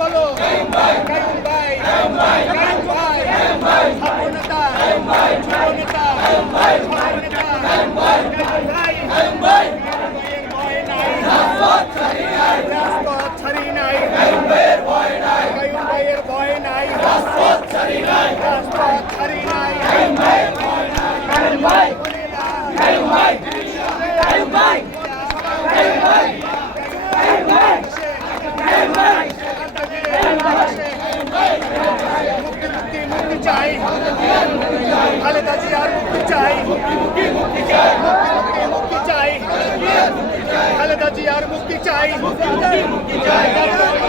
বলো চাই। খালেদা জিয়ার মুক্তি চাই। মুক্তি চাই। মুক্তি চাই খালেদা জিয়ার মুক্তি চাই মুক্তি চাই।